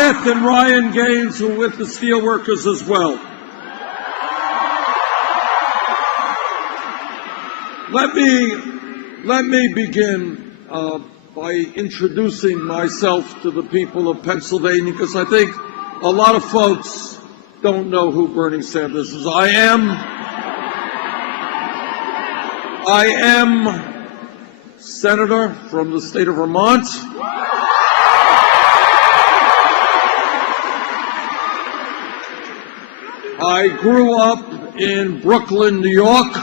Smith and Ryan Gaines, who are with the steelworkers as well. Let me begin by introducing myself to the people of Pennsylvania, because I think a lot of folks don't know who Bernie Sanders is. I am Senator from the state of Vermont. I grew up in Brooklyn, New York.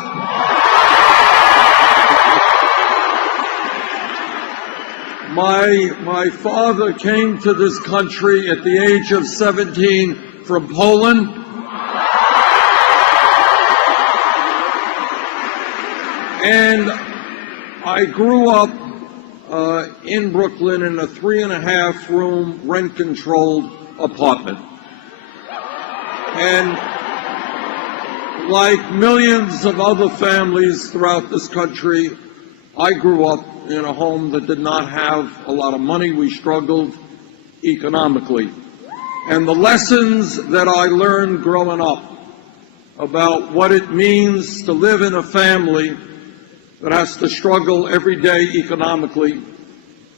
My father came to this country at the age of 17 from Poland. And I grew up in Brooklyn in a 3.5-room rent-controlled apartment. And like millions of other families throughout this country, I grew up in a home that did not have a lot of money. We struggled economically. And the lessons that I learned growing up about what it means to live in a family that has to struggle every day economically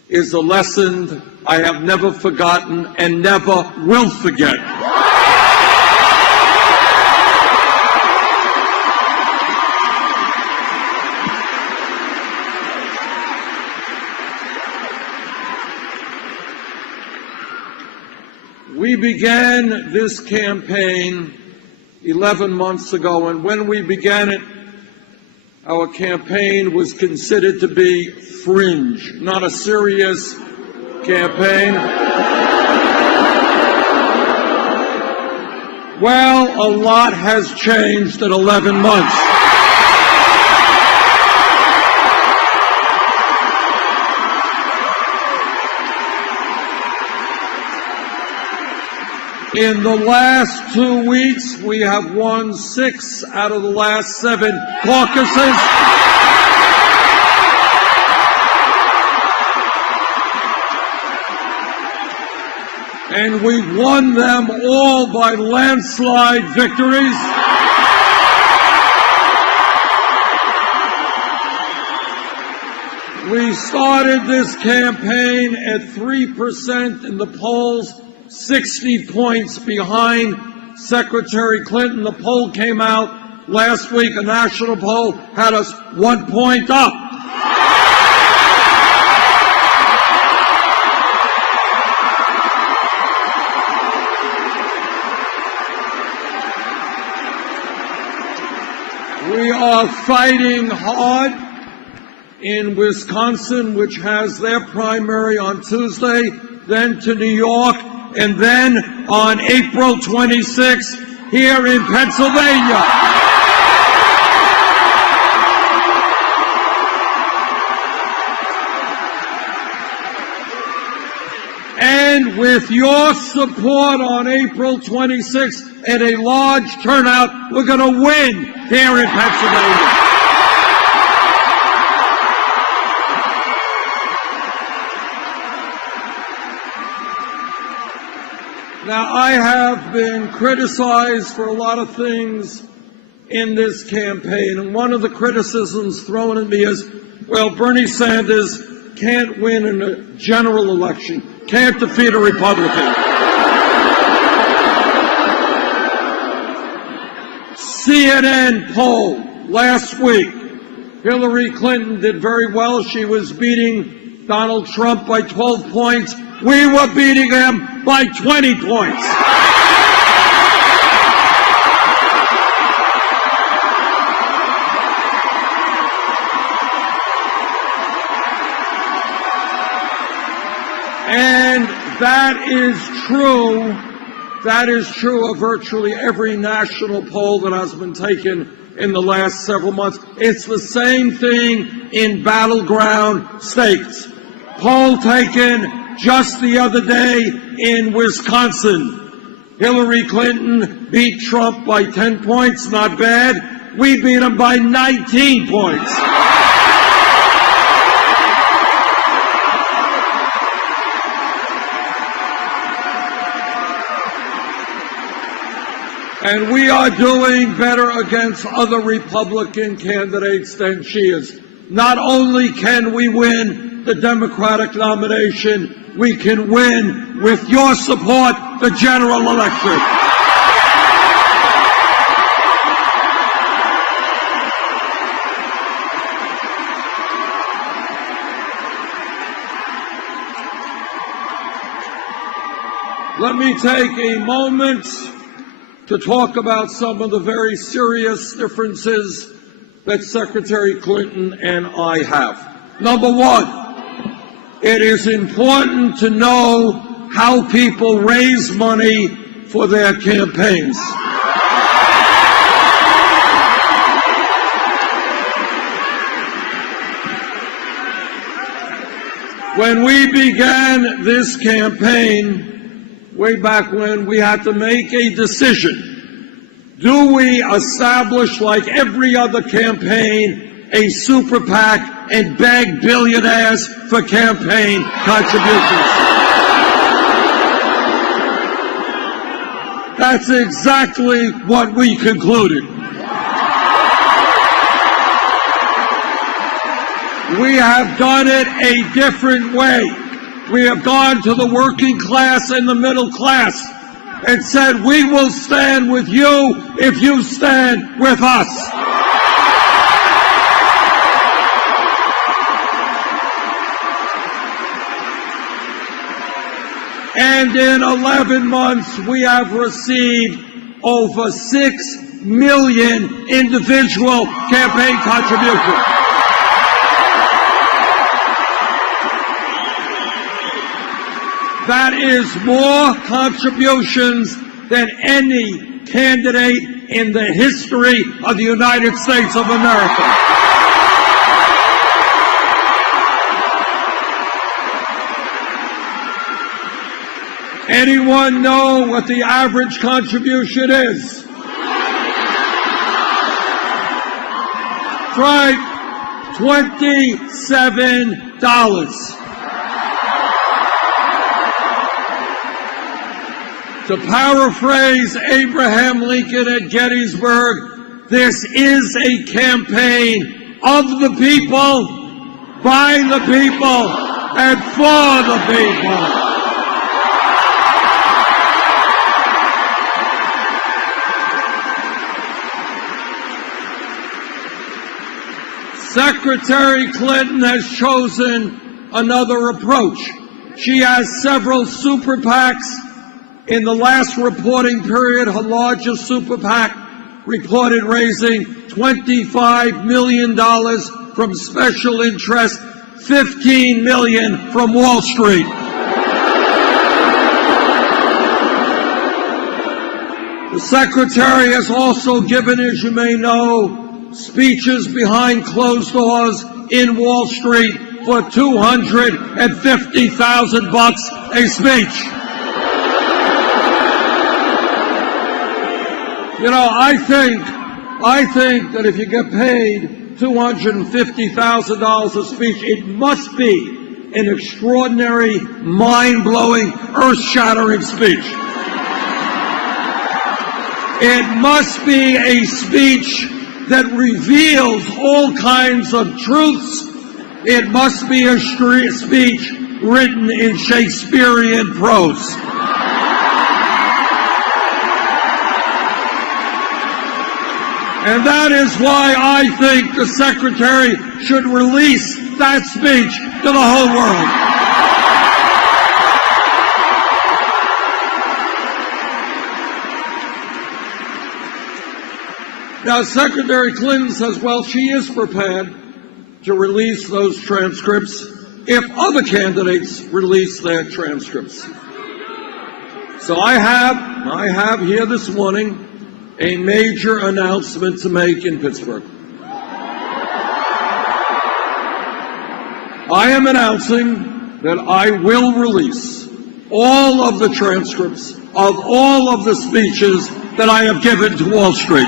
is a lesson I have never forgotten and never will forget. We began this campaign 11 months ago, and when we began it, our campaign was considered to be fringe, not a serious campaign. Well, a lot has changed in 11 months. In the last 2 weeks, we have won 6 out of the last 7 caucuses. And we've won them all by landslide victories. We started this campaign at 3% in the polls, 60 points behind Secretary Clinton. The poll came out last week, a national poll, had us 1 point up. We are fighting hard in Wisconsin, which has their primary on Tuesday, then to New York, and then on April 26th here in Pennsylvania. And with your support on April 26th and a large turnout, we're going to win here in Pennsylvania. Now, I have been criticized for a lot of things in this campaign, and one of the criticisms thrown at me is, well, Bernie Sanders can't win in a general election, can't defeat a Republican. CNN poll last week, Hillary Clinton did very well. She was beating Donald Trump by 12 points. We were beating him by 20 points. And that is true. That is true of virtually every national poll that has been taken in the last several months. It's the same thing in battleground states. Poll taken just the other day in Wisconsin. Hillary Clinton beat Trump by 10 points, not bad. We beat him by 19 points. And we are doing better against other Republican candidates than she is. Not only can we win the Democratic nomination, we can win, with your support, the general election. Let me take a moment to talk about some of the very serious differences that Secretary Clinton and I have. Number one, it is important to know how people raise money for their campaigns. When we began this campaign, way back when, we had to make a decision. Do we establish, like every other campaign, a super PAC and beg billionaires for campaign contributions? That's exactly what we concluded. We have done it a different way. We have gone to the working class and the middle class and said, we will stand with you if you stand with us. And in 11 months, we have received over 6 million individual campaign contributions. That is more contributions than any candidate in the history of the United States of America. Anyone know what the average contribution is? Try $27. To paraphrase Abraham Lincoln at Gettysburg, this is a campaign of the people, by the people, and for the people. Secretary Clinton has chosen another approach. She has several super PACs. In the last reporting period, her largest super PAC reported raising $25 million from special interest, $15 million from Wall Street. The Secretary has also given, as you may know, speeches behind closed doors in Wall Street for $250,000 a speech. You know, I think that if you get paid $250,000 a speech, it must be an extraordinary, mind-blowing, earth-shattering speech. It must be a speech that reveals all kinds of truths. It must be a speech written in Shakespearean prose. And that is why I think the Secretary should release that speech to the whole world. Now, Secretary Clinton says, well, she is prepared to release those transcripts if other candidates release their transcripts. So I have here this morning a major announcement to make in Pittsburgh. I am announcing that I will release all of the transcripts of all of the speeches that I have given to Wall Street.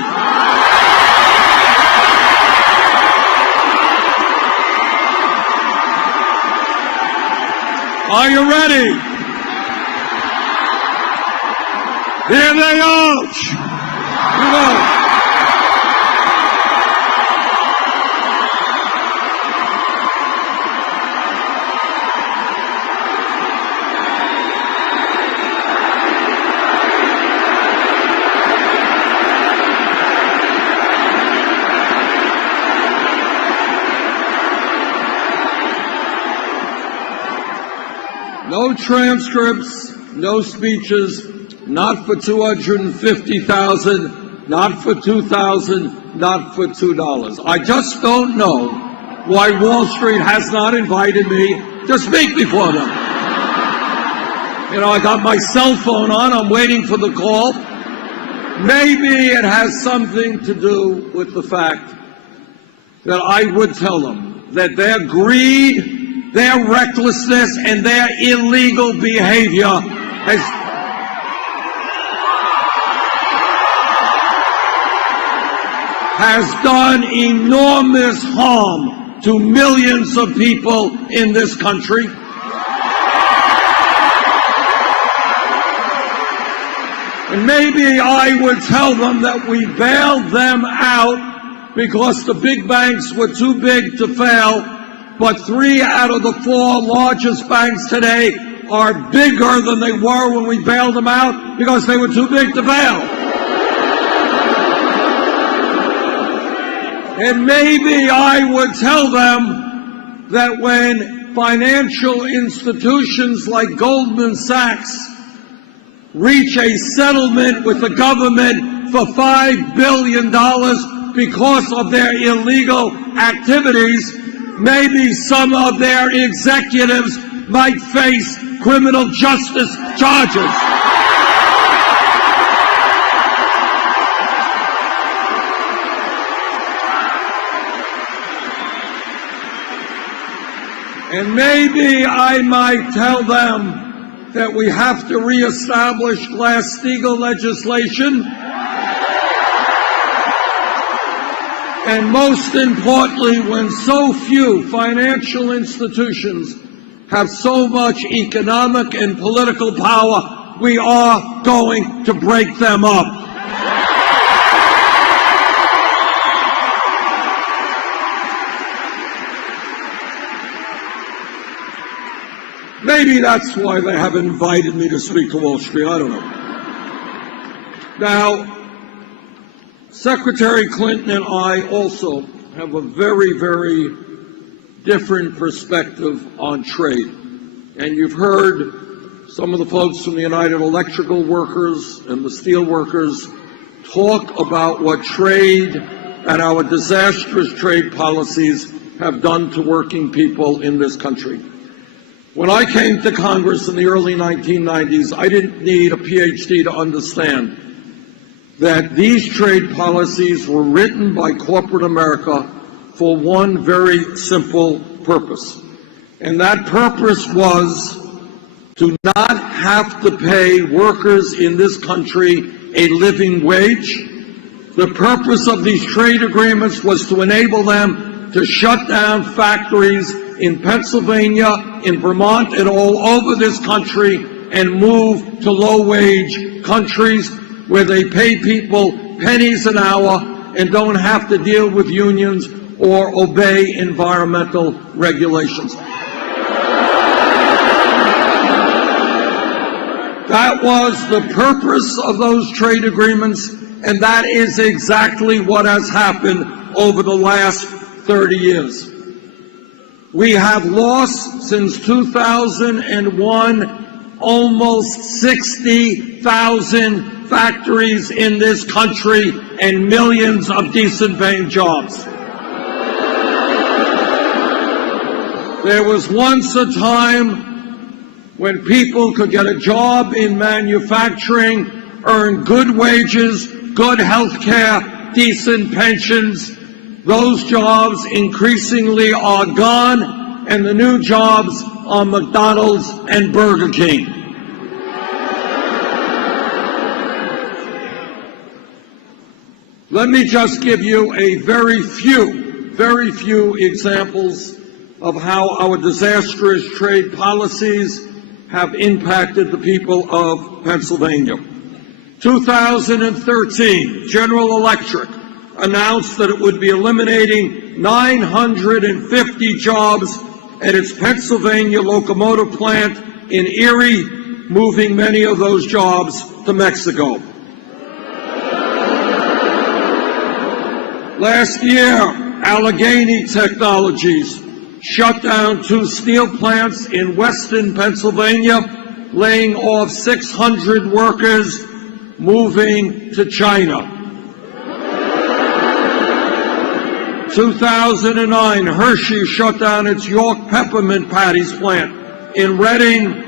Are you ready? Here they are. You know, no transcripts, no speeches, not for 250,000, not for 2,000, not for $2. I just don't know why Wall Street has not invited me to speak before them. You know, I got my cell phone on, I'm waiting for the call. Maybe it has something to do with the fact that I would tell them that their greed, their recklessness, and their illegal behavior has done enormous harm to millions of people in this country. And maybe I would tell them that we bailed them out because the big banks were too big to fail. But 3 out of the 4 largest banks today are bigger than they were when we bailed them out because they were too big to fail. And maybe I would tell them that when financial institutions like Goldman Sachs reach a settlement with the government for $5 billion because of their illegal activities, maybe some of their executives might face criminal justice charges. And maybe I might tell them that we have to reestablish Glass-Steagall legislation. And most importantly, when so few financial institutions have so much economic and political power, we are going to break them up. Maybe that's why they haven't invited me to speak to Wall Street. I don't know. Now, Secretary Clinton and I also have a very, very different perspective on trade. And you've heard some of the folks from the United Electrical Workers and the Steel Workers talk about what trade and our disastrous trade policies have done to working people in this country. When I came to Congress in the early 1990s, I didn't need a PhD to understand that these trade policies were written by corporate America for one very simple purpose. And that purpose was to not have to pay workers in this country a living wage. The purpose of these trade agreements was to enable them to shut down factories in Pennsylvania, in Vermont, and all over this country and move to low-wage countries where they pay people pennies an hour and don't have to deal with unions or obey environmental regulations. That was the purpose of those trade agreements, and that is exactly what has happened over the last 30 years. We have lost since 2001 almost 60,000 factories in this country and millions of decent paying jobs. There was once a time when people could get a job in manufacturing, earn good wages, good health care, decent pensions. Those jobs increasingly are gone, and the new jobs are McDonald's and Burger King. Let me just give you a very few examples of how our disastrous trade policies have impacted the people of Pennsylvania. 2013, General Electric announced that it would be eliminating 950 jobs at its Pennsylvania locomotive plant in Erie, moving many of those jobs to Mexico. Last year, Allegheny Technologies shut down 2 steel plants in western Pennsylvania, laying off 600 workers, moving to China. 2009, Hershey shut down its York peppermint patties plant in Reading,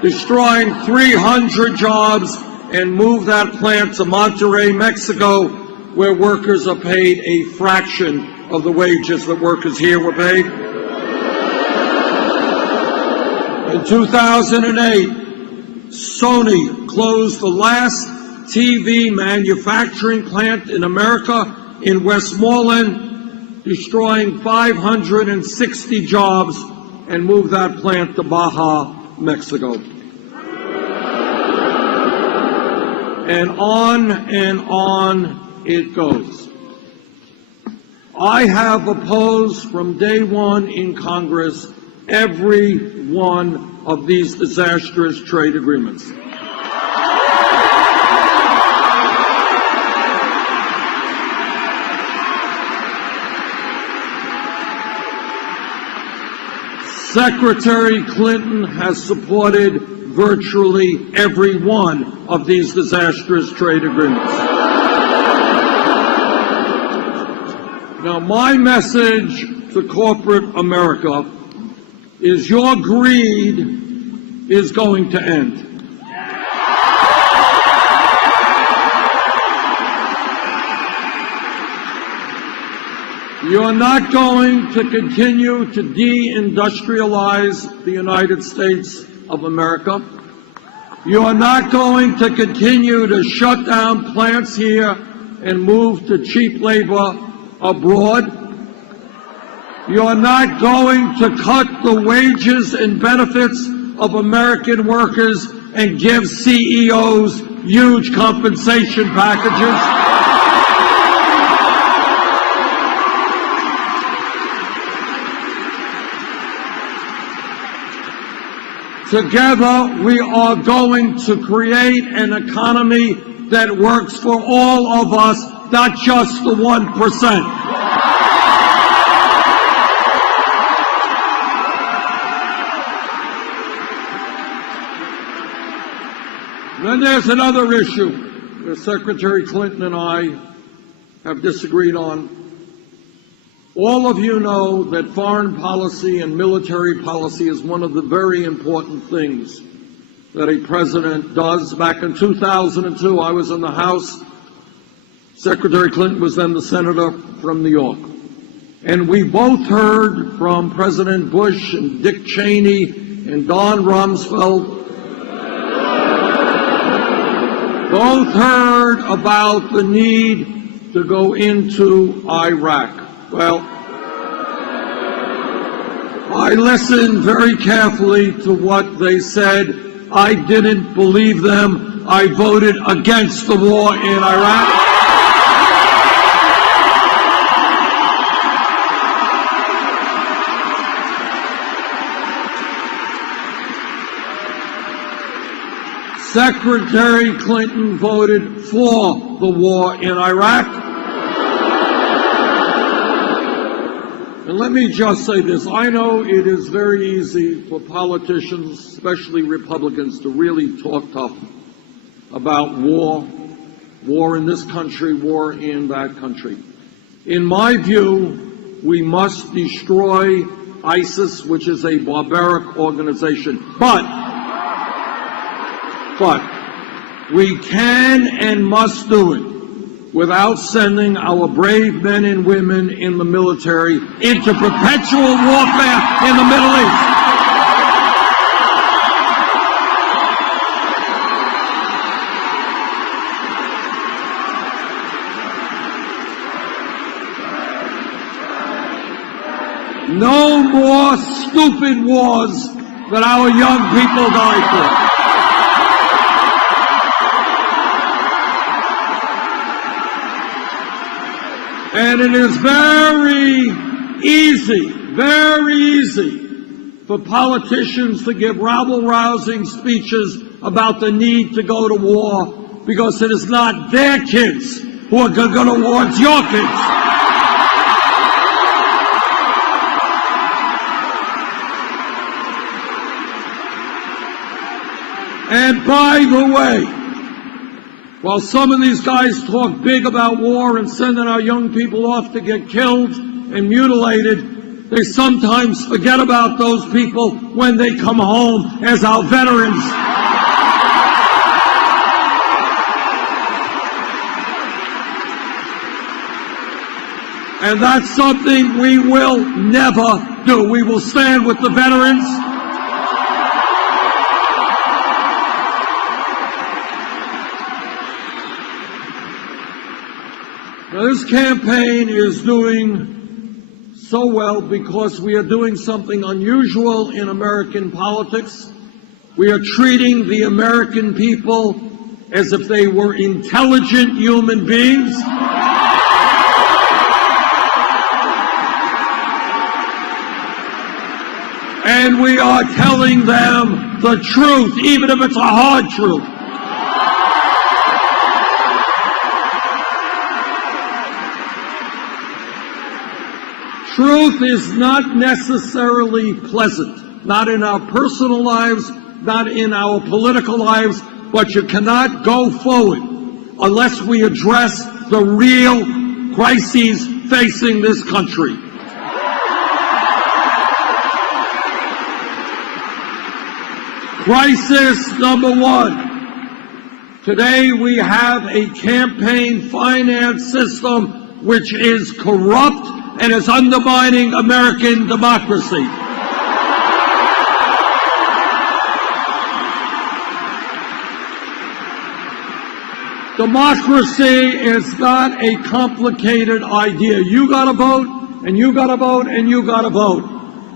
destroying 300 jobs, and moved that plant to Monterrey, Mexico, where workers are paid a fraction of the wages that workers here were paid. In 2008, Sony closed the last TV manufacturing plant in America in Westmoreland, destroying 560 jobs, and moved that plant to Baja, Mexico. And on it goes. I have opposed from day one in Congress every one of these disastrous trade agreements. Secretary Clinton has supported virtually every one of these disastrous trade agreements. Now, my message to corporate America is your greed is going to end. You're not going to continue to deindustrialize the United States of America. You're not going to continue to shut down plants here and move to cheap labor abroad. You're not going to cut the wages and benefits of American workers and give CEOs huge compensation packages. Together, we are going to create an economy that works for all of us, not just the 1%. Then there's another issue that Secretary Clinton and I have disagreed on. All of you know that foreign policy and military policy is one of the very important things that a president does. Back in 2002, I was in the House. Secretary Clinton was then the senator from New York. And we both heard from President Bush and Dick Cheney and Don Rumsfeld, both heard about the need to go into Iraq. Well, I listened very carefully to what they said. I didn't believe them. I voted against the war in Iraq. Secretary Clinton voted for the war in Iraq. And let me just say this. I know it is very easy for politicians, especially Republicans, to really talk tough about war in this country, war in that country. In my view, we must destroy ISIS, which is a barbaric organization. But we can and must do it without sending our brave men and women in the military into perpetual warfare in the Middle East. No more stupid wars that our young people die for. it is very easy for politicians to give rabble-rousing speeches about the need to go to war, because it is not their kids who are going to war, it's your kids. And by the way, while some of these guys talk big about war and sending our young people off to get killed and mutilated, they sometimes forget about those people when they come home as our veterans. And that's something we will never do. We will stand with the veterans. Now, this campaign is doing so well because we are doing something unusual in American politics. We are treating the American people as if they were intelligent human beings. And we are telling them the truth, even if it's a hard truth. Truth is not necessarily pleasant, not in our personal lives, not in our political lives, but you cannot go forward unless we address the real crises facing this country. Crisis number one. Today we have a campaign finance system which is corrupt and is undermining American democracy. Democracy is not a complicated idea. You gotta vote, and you gotta vote, and you gotta vote.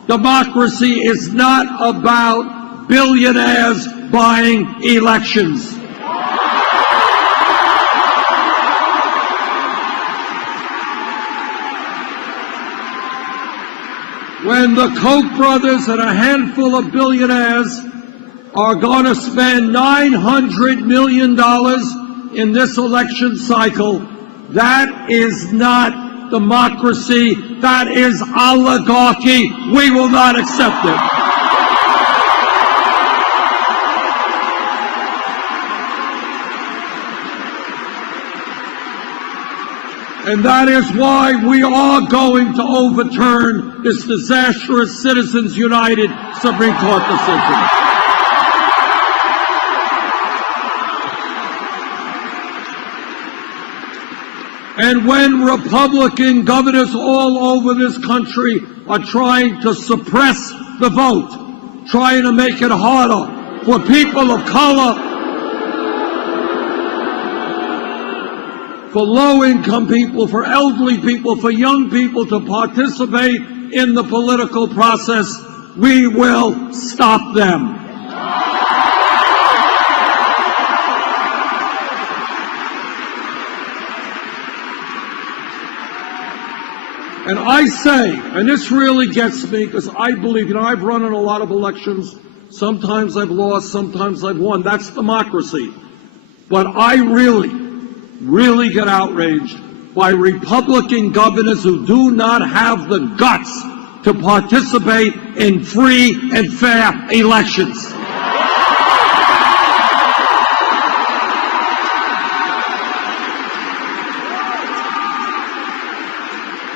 Democracy is not about billionaires buying elections. When the Koch brothers and a handful of billionaires are going to spend $900 million in this election cycle, that is not democracy, that is oligarchy. We will not accept it. And that is why we are going to overturn this disastrous Citizens United Supreme Court decision. And when Republican governors all over this country are trying to suppress the vote, trying to make it harder for people of color, for low-income people, for elderly people, for young people to participate in the political process, we will stop them. And I say, and this really gets me, because I believe, I've run in a lot of elections. Sometimes I've lost, sometimes I've won. That's democracy. But I really get outraged by Republican governors who do not have the guts to participate in free and fair elections.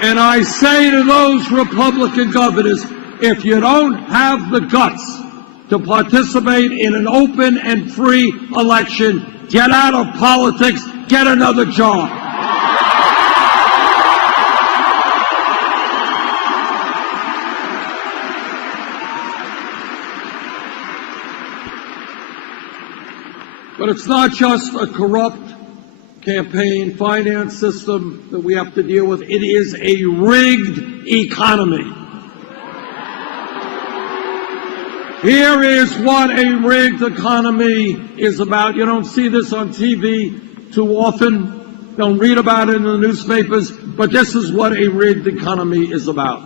And I say to those Republican governors, if you don't have the guts to participate in an open and free election, get out of politics, get another job. But it's not just a corrupt campaign finance system that we have to deal with. It is a rigged economy. Here is what a rigged economy is about. You don't see this on TV too often. don't read about it in the newspapers, but this is what a rigged economy is about.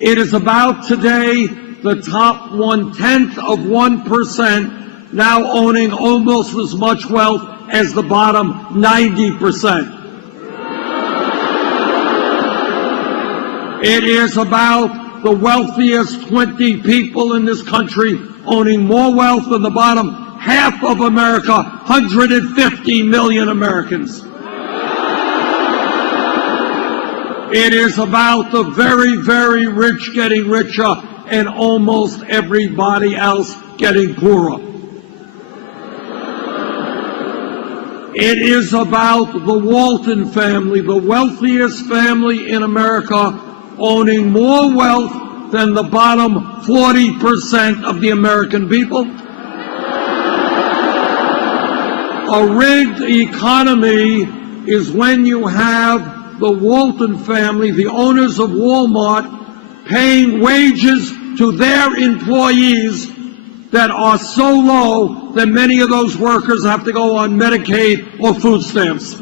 It is about today the top 1/10 of 1% now owning almost as much wealth as the bottom 90%. It is about the wealthiest 20 people in this country owning more wealth than the bottom half of America, 150 million Americans. It is about the very, very rich getting richer and almost everybody else getting poorer. It is about the Walton family, the wealthiest family in America, owning more wealth than the bottom 40% of the American people. A rigged economy is when you have the Walton family, the owners of Walmart, paying wages to their employees that are so low that many of those workers have to go on Medicaid or food stamps.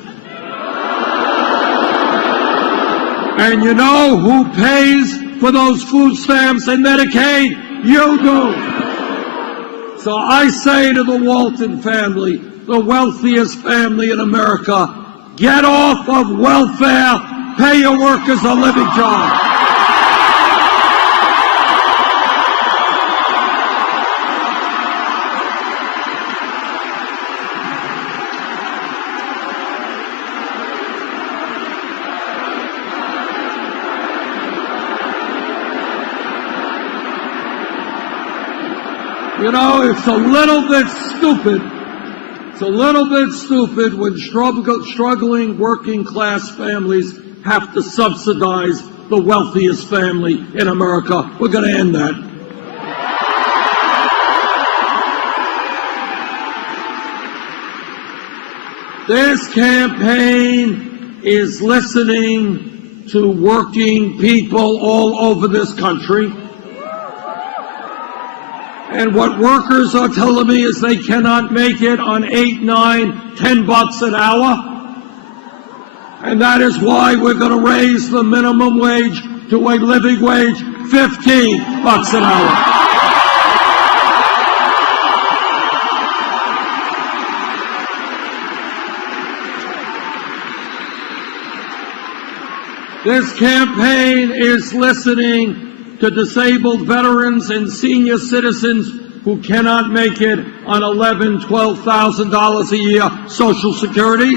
And you know who pays for those food stamps and Medicaid? You do. So I say to the Walton family, the wealthiest family in America, get off of welfare, pay your workers a living job. You know, it's a little bit stupid. It's a little bit stupid when struggling working class families have to subsidize the wealthiest family in America. We're going to end that. This campaign is listening to working people all over this country. And what workers are telling me is they cannot make it on $8, $9, $10 an hour. And that is why we're going to raise the minimum wage to a living wage, $15 an hour. This campaign is listening to disabled veterans and senior citizens who cannot make it on $11,000, $12,000 a year Social Security.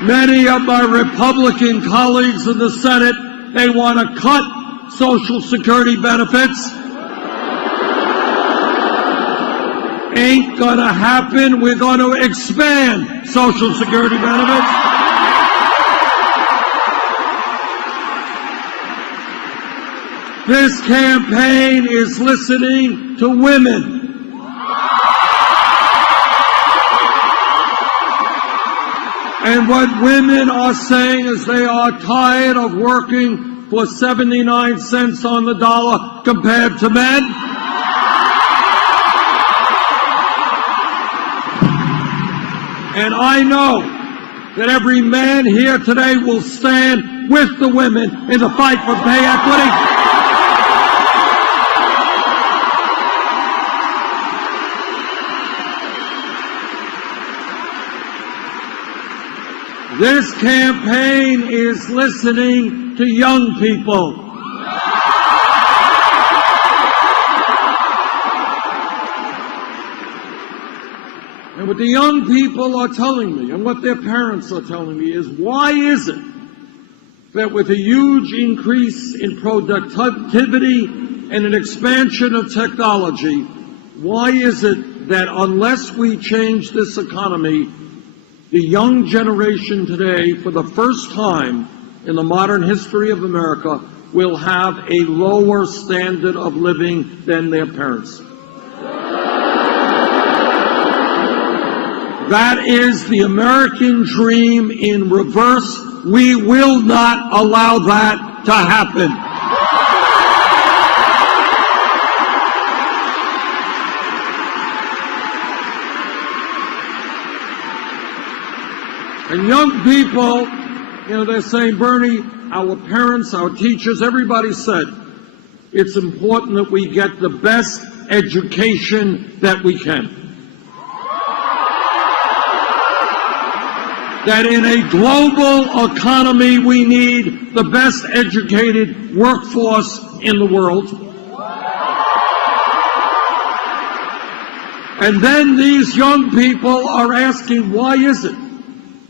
Many of my Republican colleagues in the Senate, they want to cut Social Security benefits. Ain't gonna happen. We're going to expand Social Security benefits. This campaign is listening to women. And what women are saying is they are tired of working for 79 cents on the dollar compared to men. And I know that every man here today will stand with the women in the fight for pay equity. This campaign is listening to young people. And what the young people are telling me and what their parents are telling me is, why is it that with a huge increase in productivity and an expansion of technology, why is it that unless we change this economy, the young generation today, for the first time in the modern history of America, will have a lower standard of living than their parents? That is the American dream in reverse. We will not allow that to happen. And young people, they're saying, Bernie, our parents, our teachers, everybody said, it's important that we get the best education that we can. That in a global economy, we need the best educated workforce in the world. And then these young people are asking, why is it?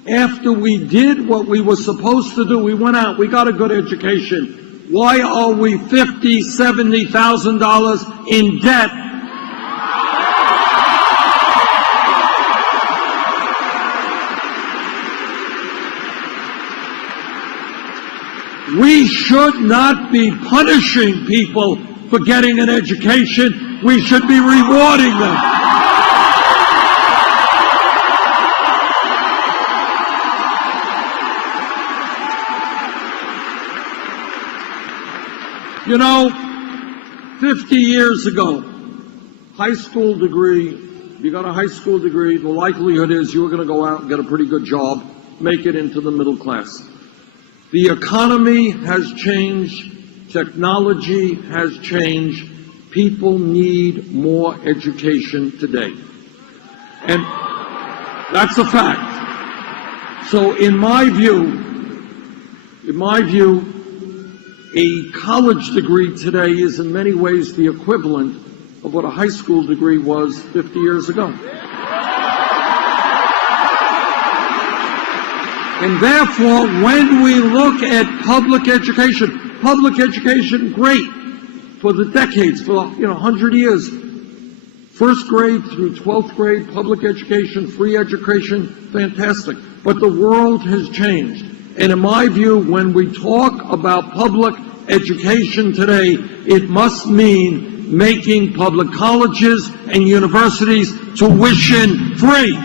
After we did what we were supposed to do, we went out, we got a good education. Why are we $50,000, $70,000 in debt? We should not be punishing people for getting an education. We should be rewarding them. You know, 50 years ago, high school degree, you got a high school degree, the likelihood is you're going to go out and get a pretty good job, make it into the middle class. The economy has changed, technology has changed, people need more education today. And that's a fact. So in my view, a college degree today is in many ways the equivalent of what a high school degree was 50 years ago. And therefore, when we look at public education, great, for the decades, for 100 years, first grade through 12th grade, public education, free education, fantastic. But the world has changed. And in my view, when we talk about public education today, it must mean making public colleges and universities tuition free.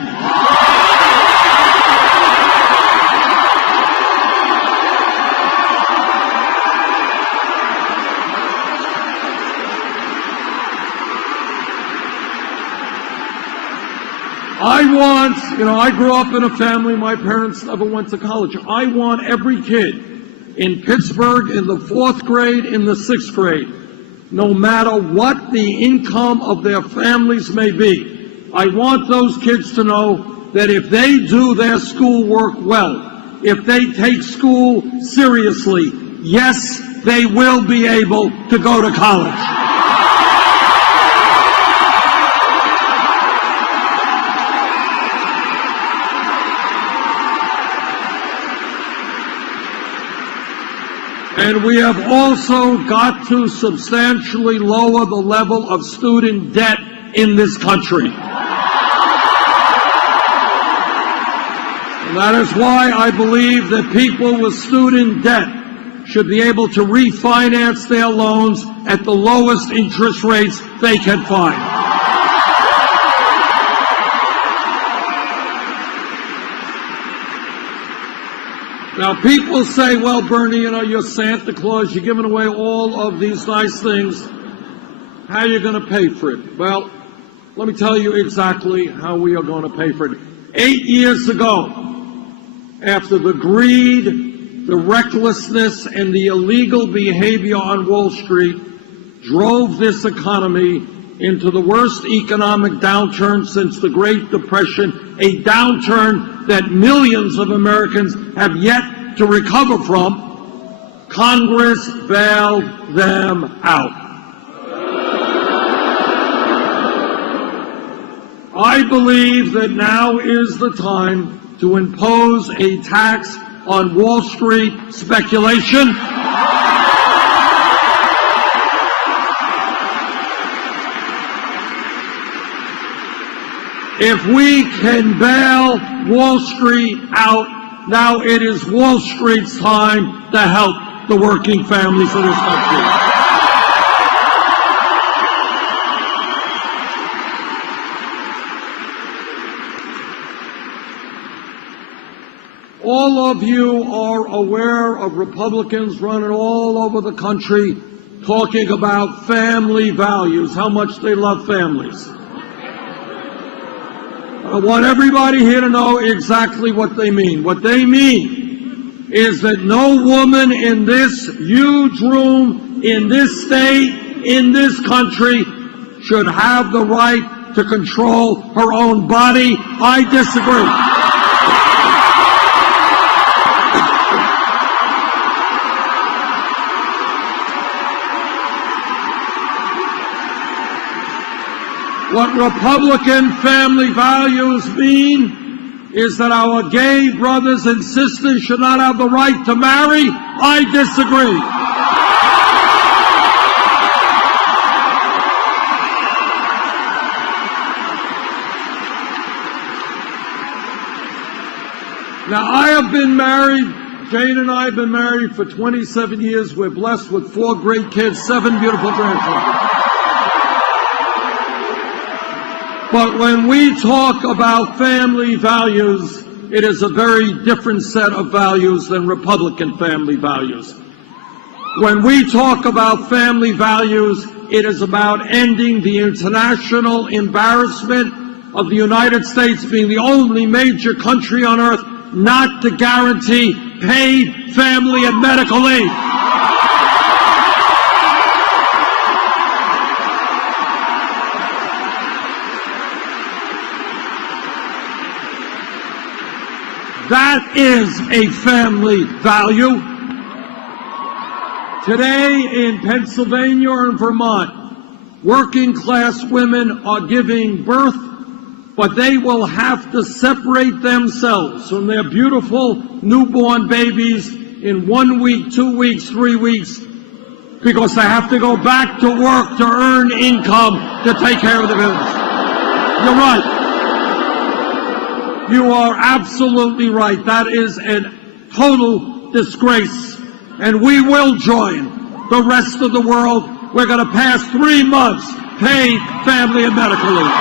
I grew up in a family, my parents never went to college. I want every kid in Pittsburgh in the 4th grade, in the 6th grade, no matter what the income of their families may be, I want those kids to know that if they do their schoolwork well, if they take school seriously, yes, they will be able to go to college. And we have also got to substantially lower the level of student debt in this country. And that is why I believe that people with student debt should be able to refinance their loans at the lowest interest rates they can find. Now, people say, well, Bernie, you're Santa Claus, you're giving away all of these nice things. How are you going to pay for it? Well, let me tell you exactly how we are going to pay for it. 8 years ago, after the greed, the recklessness, and the illegal behavior on Wall Street drove this economy into the worst economic downturn since the Great Depression, a downturn that millions of Americans have yet to recover from, Congress bailed them out. I believe that now is the time to impose a tax on Wall Street speculation. If we can bail Wall Street out, now it is Wall Street's time to help the working families of this country. All of you are aware of Republicans running all over the country talking about family values, how much they love families. I want everybody here to know exactly what they mean. What they mean is that no woman in this huge room, in this state, in this country, should have the right to control her own body. I disagree. What Republican family values mean is that our gay brothers and sisters should not have the right to marry. I disagree. Now, I have been married, Jane and I have been married for 27 years. We're blessed with 4 great kids, 7 beautiful grandchildren. But when we talk about family values, it is a very different set of values than Republican family values. When we talk about family values, it is about ending the international embarrassment of the United States being the only major country on earth not to guarantee paid family and medical aid. That is a family value. Today in Pennsylvania and Vermont, working class women are giving birth, but they will have to separate themselves from their beautiful newborn babies in 1 week, 2 weeks, 3 weeks, because they have to go back to work to earn income to take care of the business. You're right. You are absolutely right. That is a total disgrace. And we will join the rest of the world. We're going to pass 3 months paid family and medical leave.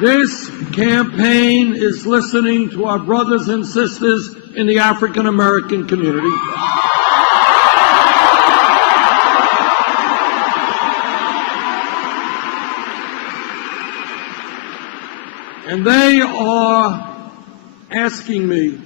This campaign is listening to our brothers and sisters in the African American community. And they are asking me,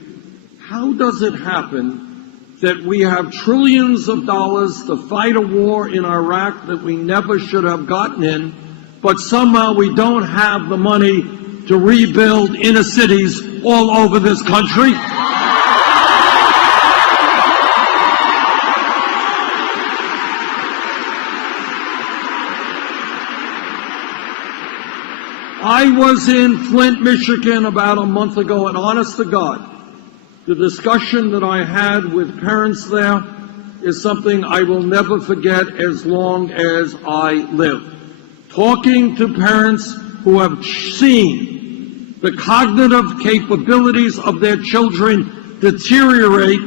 how does it happen that we have trillions of dollars to fight a war in Iraq that we never should have gotten in, but somehow we don't have the money to rebuild inner cities all over this country? I was in Flint, Michigan about a month ago, and honest to God, the discussion that I had with parents there is something I will never forget as long as I live. Talking to parents who have seen the cognitive capabilities of their children deteriorate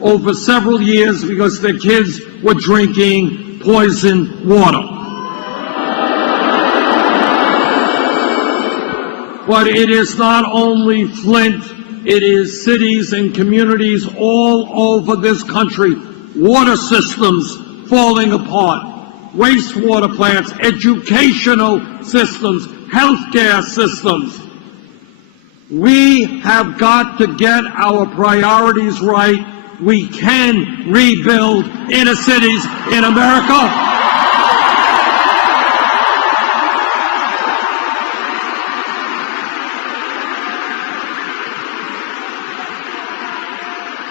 over several years because their kids were drinking poisoned water. But it is not only Flint, it is cities and communities all over this country. Water systems falling apart, wastewater plants, educational systems, healthcare systems. We have got to get our priorities right. We can rebuild inner cities in America.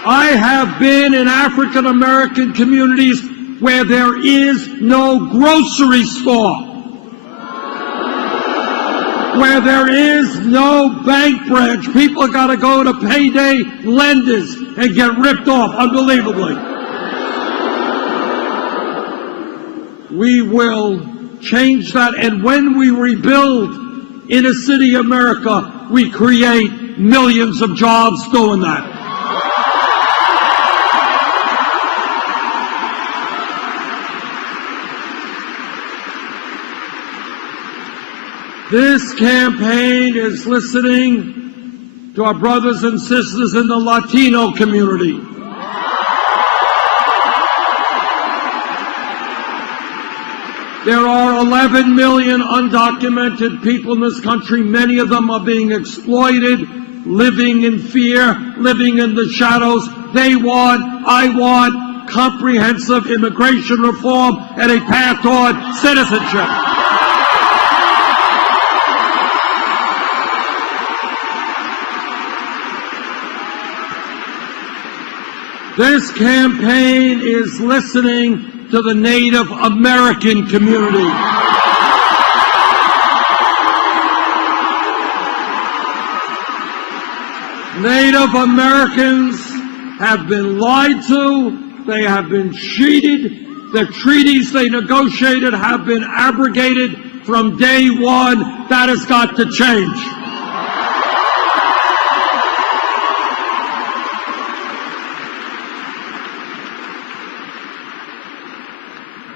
I have been in African American communities where there is no grocery store, where there is no bank branch. People have got to go to payday lenders and get ripped off unbelievably. We will change that, and when we rebuild inner city America, we create millions of jobs doing that. This campaign is listening to our brothers and sisters in the Latino community. There are 11 million undocumented people in this country. Many of them are being exploited, living in fear, living in the shadows. I want comprehensive immigration reform and a path toward citizenship. This campaign is listening to the Native American community. Native Americans have been lied to, they have been cheated, the treaties they negotiated have been abrogated from day one. That has got to change.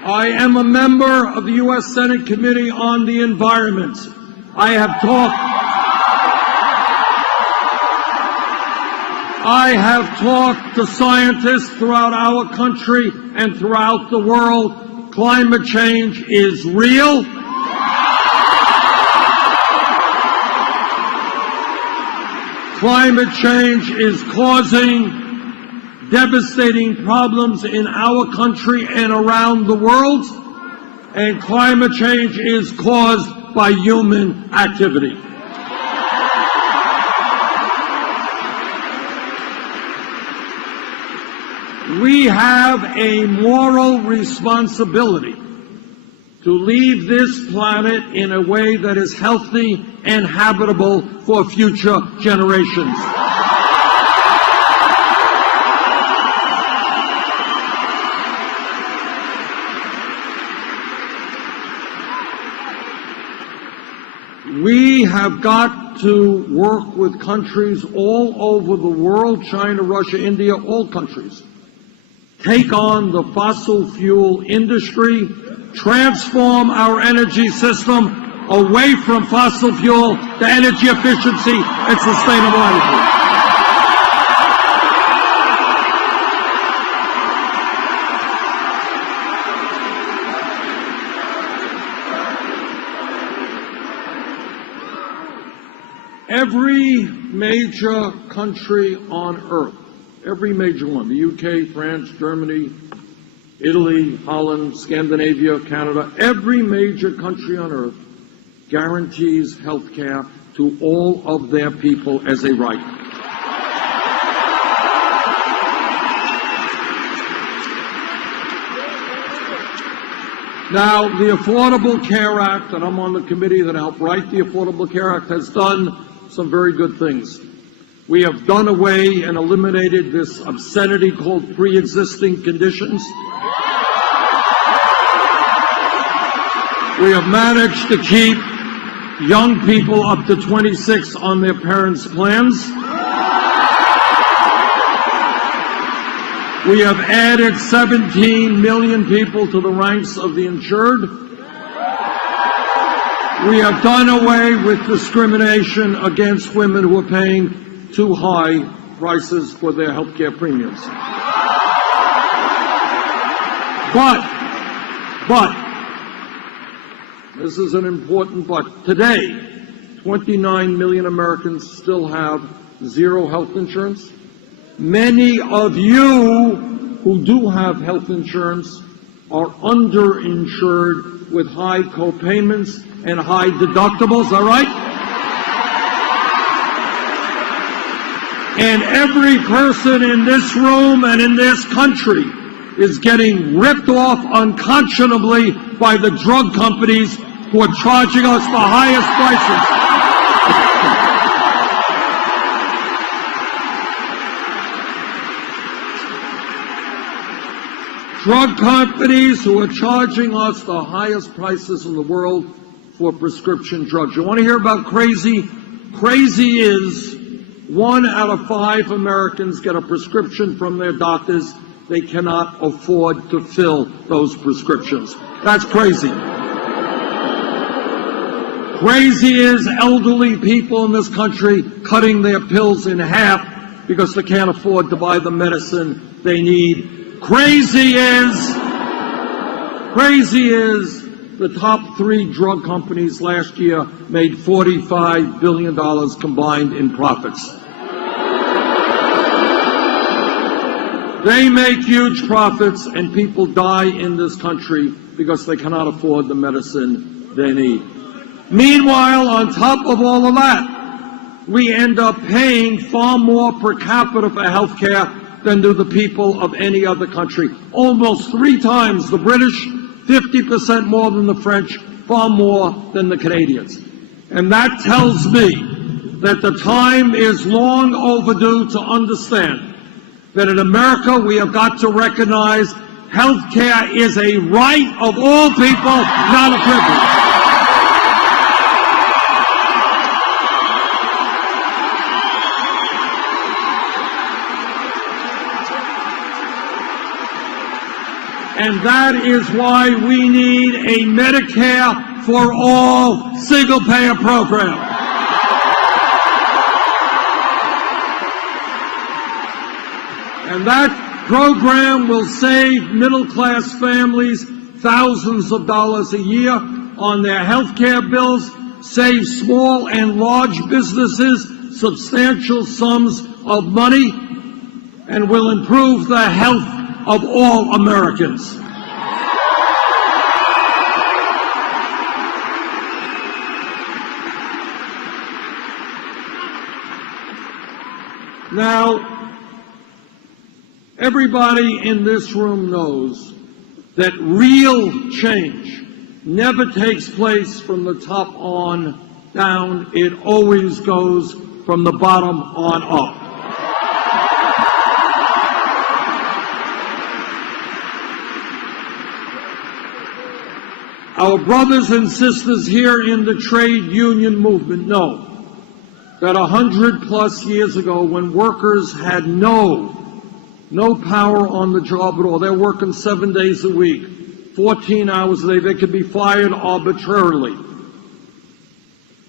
I am a member of the U.S. Senate Committee on the Environment. I have talked to scientists throughout our country and throughout the world. Climate change is real. Climate change is causing devastating problems in our country and around the world, and climate change is caused by human activity. We have a moral responsibility to leave this planet in a way that is healthy and habitable for future generations. We have got to work with countries all over the world, China, Russia, India, all countries. Take on the fossil fuel industry, transform our energy system away from fossil fuel to energy efficiency and sustainable energy. Every major country on earth, every major one, the UK, France, Germany, Italy, Holland, Scandinavia, Canada, every major country on earth guarantees health care to all of their people as a right. Now, the Affordable Care Act, and I'm on the committee that helped write the Affordable Care Act, has done some very good things. We have done away and eliminated this obscenity called pre-existing conditions. We have managed to keep young people up to 26 on their parents' plans. We have added 17 million people to the ranks of the insured. We have done away with discrimination against women who are paying too high prices for their health care premiums. But, this is an important but, today, 29 million Americans still have zero health insurance. Many of you who do have health insurance are underinsured with high co-payments and high deductibles, all right? And every person in this room and in this country is getting ripped off unconscionably by the drug companies who are charging us the highest prices. Drug companies who are charging us the highest prices in the world for prescription drugs. You want to hear about crazy? Crazy is 1 out of 5 Americans get a prescription from their doctors. They cannot afford to fill those prescriptions. That's crazy. Crazy is elderly people in this country cutting their pills in half because they can't afford to buy the medicine they need. Crazy is the top 3 drug companies last year made $45 billion combined in profits. They make huge profits, and people die in this country because they cannot afford the medicine they need. Meanwhile, on top of all of that, we end up paying far more per capita for health care than do the people of any other country. Almost 3 times the British, 50% more than the French, far more than the Canadians. And that tells me that the time is long overdue to understand that in America we have got to recognize health care is a right of all people, not a privilege. And that is why we need a Medicare for all single-payer program. And that program will save middle-class families thousands of dollars a year on their health care bills, save small and large businesses substantial sums of money, and will improve the health of all Americans. Now, everybody in this room knows that real change never takes place from the top on down. It always goes from the bottom on up. Our brothers and sisters here in the trade union movement know that 100+ years ago, when workers had no power on the job at all, they're working 7 days a week, 14 hours a day, they could be fired arbitrarily,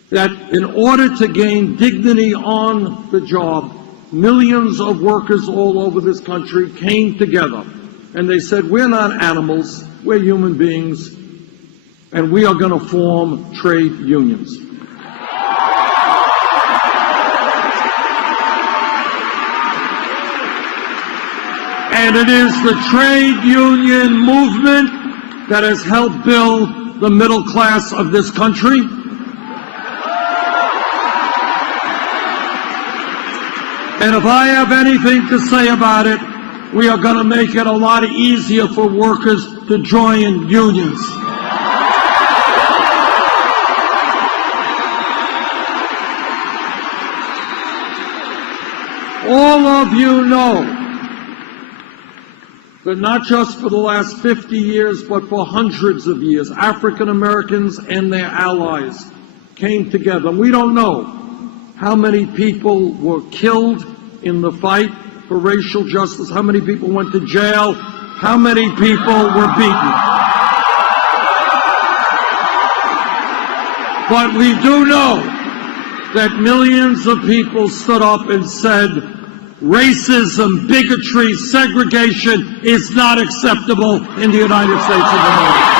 that in order to gain dignity on the job, millions of workers all over this country came together and they said, we're not animals, we're human beings, and we are going to form trade unions. And it is the trade union movement that has helped build the middle class of this country. And if I have anything to say about it, we are going to make it a lot easier for workers to join unions. All of you know that not just for the last 50 years, but for hundreds of years, African Americans and their allies came together. We don't know how many people were killed in the fight for racial justice, how many people went to jail, how many people were beaten. But we do know that millions of people stood up and said, racism, bigotry, segregation is not acceptable in the United States of America.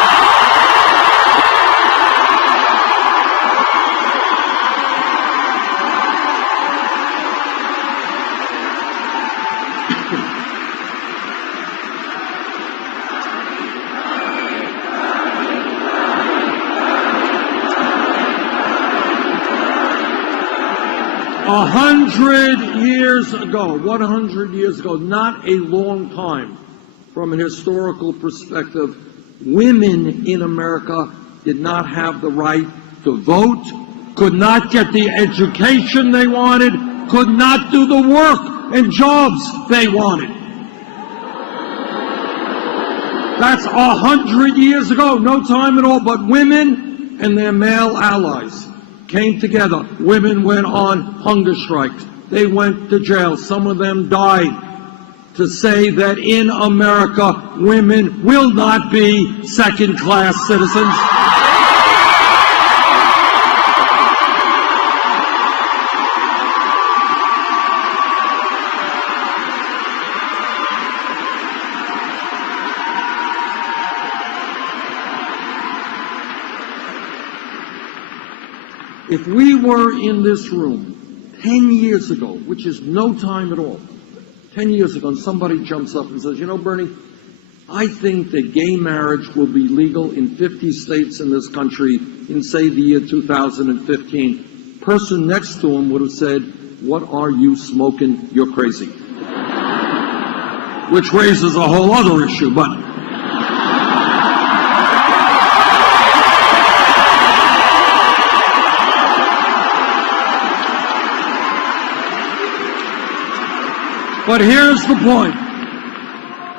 What 100 years ago, not a long time from an historical perspective, women in America did not have the right to vote, could not get the education they wanted, could not do the work and jobs they wanted. That's 100 years ago, no time at all, but women and their male allies came together. Women went on hunger strikes. They went to jail. Some of them died to say that in America, women will not be second-class citizens. If we were in this room 10 years ago, which is no time at all, 10 years ago, and somebody jumps up and says, you know, Bernie, I think that gay marriage will be legal in 50 states in this country in, say, the year 2015, person next to him would have said, what are you smoking? You're crazy. Which raises a whole other issue, but here's the point.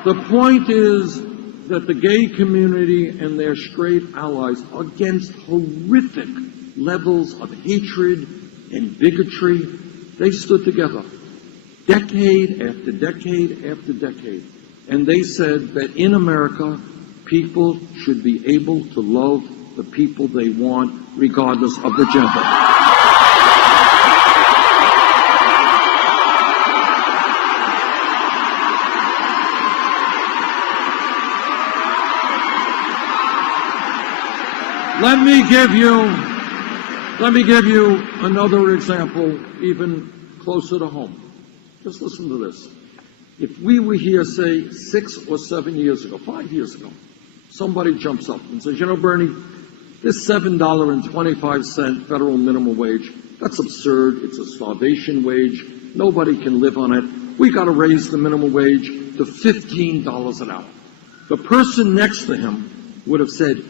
The point is that the gay community and their straight allies, against horrific levels of hatred and bigotry, they stood together, decade after decade after decade. And they said that in America, people should be able to love the people they want, regardless of the gender. Let me give you another example, even closer to home. Just listen to this. If we were here, say, 6 or 7 years ago, 5 years ago, somebody jumps up and says, you know, Bernie, this $7.25 federal minimum wage, that's absurd. It's a starvation wage. Nobody can live on it. We got to raise the minimum wage to $15 an hour. The person next to him would have said,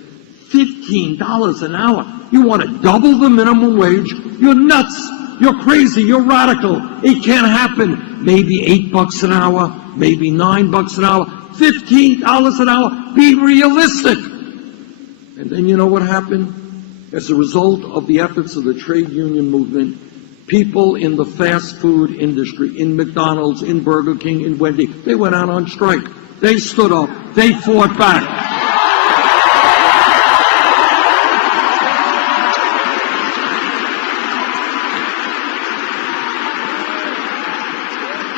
$15 an hour? You want to double the minimum wage? You're nuts. You're crazy. You're radical. It can't happen. Maybe $8 an hour, maybe $9 an hour, $15 an hour. Be realistic. And then you know what happened? As a result of the efforts of the trade union movement, people in the fast food industry, in McDonald's, in Burger King, in Wendy's, they went out on strike. They stood up. They fought back.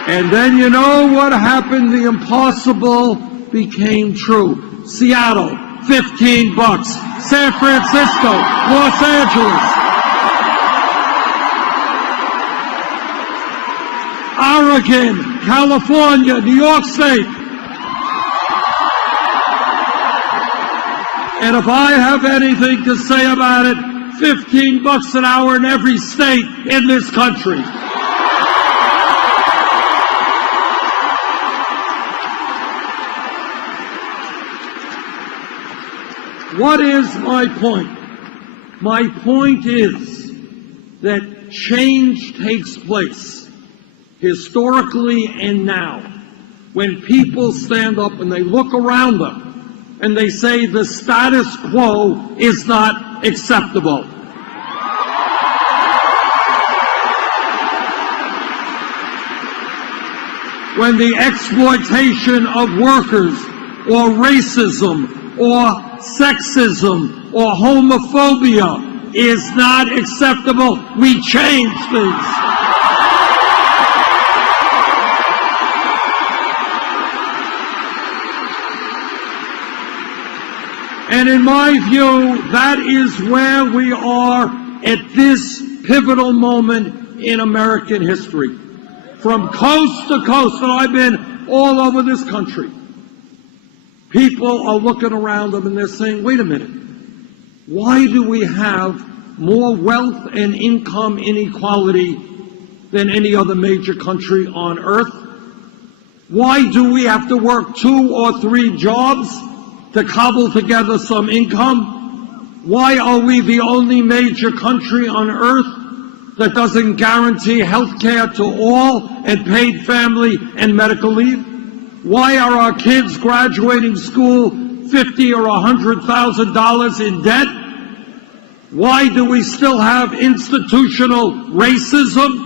And then you know what happened? The impossible became true. Seattle, $15. San Francisco, Los Angeles. Oregon, California, New York State. And if I have anything to say about it, $15 an hour in every state in this country. What is my point? My point is that change takes place, historically and now, when people stand up and they look around them and they say the status quo is not acceptable. When the exploitation of workers or racism or sexism or homophobia is not acceptable, we change things. And in my view, that is where we are at this pivotal moment in American history. From coast to coast, and I've been all over this country, people are looking around them and they're saying, wait a minute, why do we have more wealth and income inequality than any other major country on earth? Why do we have to work 2 or 3 jobs to cobble together some income? Why are we the only major country on earth that doesn't guarantee health care to all and paid family and medical leave? Why are our kids graduating school $50,000 or $100,000 in debt? Why do we still have institutional racism?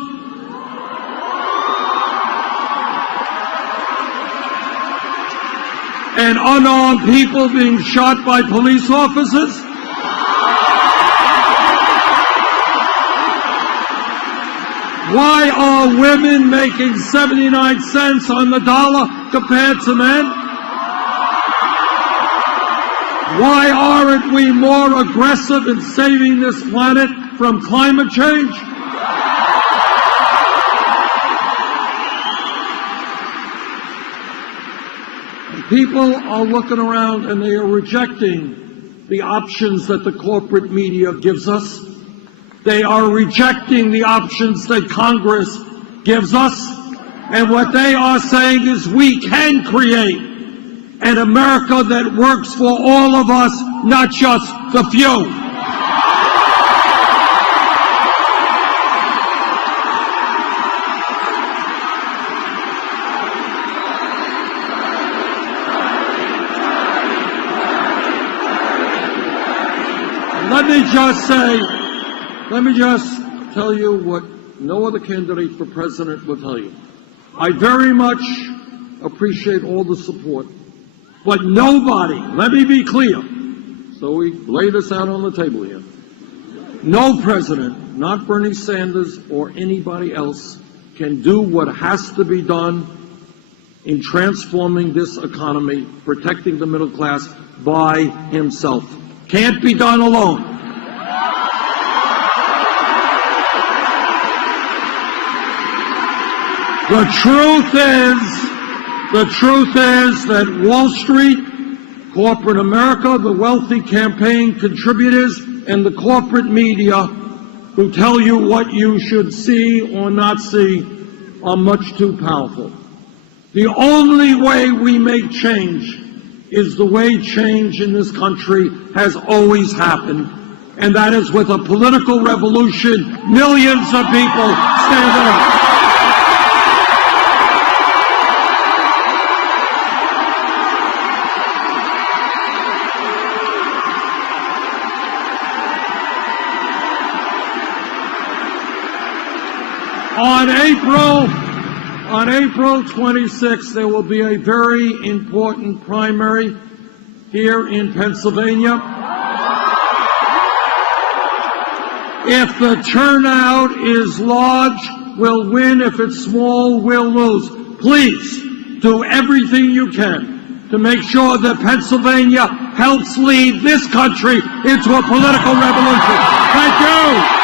And unarmed people being shot by police officers? Why are women making 79 cents on the dollar compared to men? Why aren't we more aggressive in saving this planet from climate change? People are looking around and they are rejecting the options that the corporate media gives us. They are rejecting the options that Congress gives us. And what they are saying is we can create an America that works for all of us, not just the few. Let me just tell you what no other candidate for president will tell you. I very much appreciate all the support, but nobody, let me be clear, so we lay this out on the table here, no president, not Bernie Sanders or anybody else, can do what has to be done in transforming this economy, protecting the middle class by himself. Can't be done alone. The truth is that Wall Street, corporate America, the wealthy campaign contributors, and the corporate media who tell you what you should see or not see are much too powerful. The only way we make change is the way change in this country has always happened, and that is with a political revolution, millions of people standing up. On April 26th, there will be a very important primary here in Pennsylvania. If the turnout is large, we'll win. If it's small, we'll lose. Please do everything you can to make sure that Pennsylvania helps lead this country into a political revolution. Thank you.